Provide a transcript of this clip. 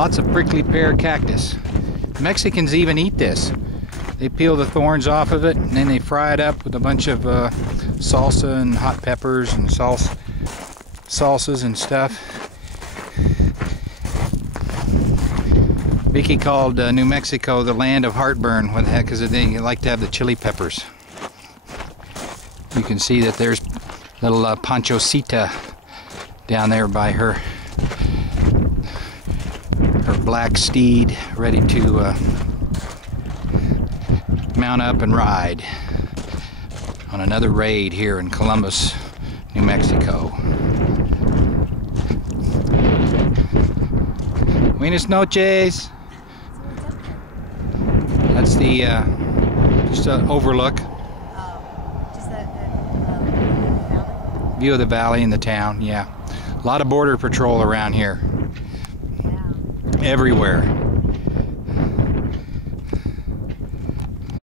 Lots of prickly pear cactus. Mexicans even eat this. They peel the thorns off of it and then they fry it up with a bunch of salsa and hot peppers and salsas and stuff. Vicky called New Mexico the land of heartburn because they like to have the chili peppers. You can see that there's little Panchita down there by her black steed, ready to mount up and ride on another raid here in Columbus, New Mexico. Buenas noches. That's the just an overlook. Just the valley? View of the valley and the town, yeah. A lot of border patrol around here. Yeah. Everywhere.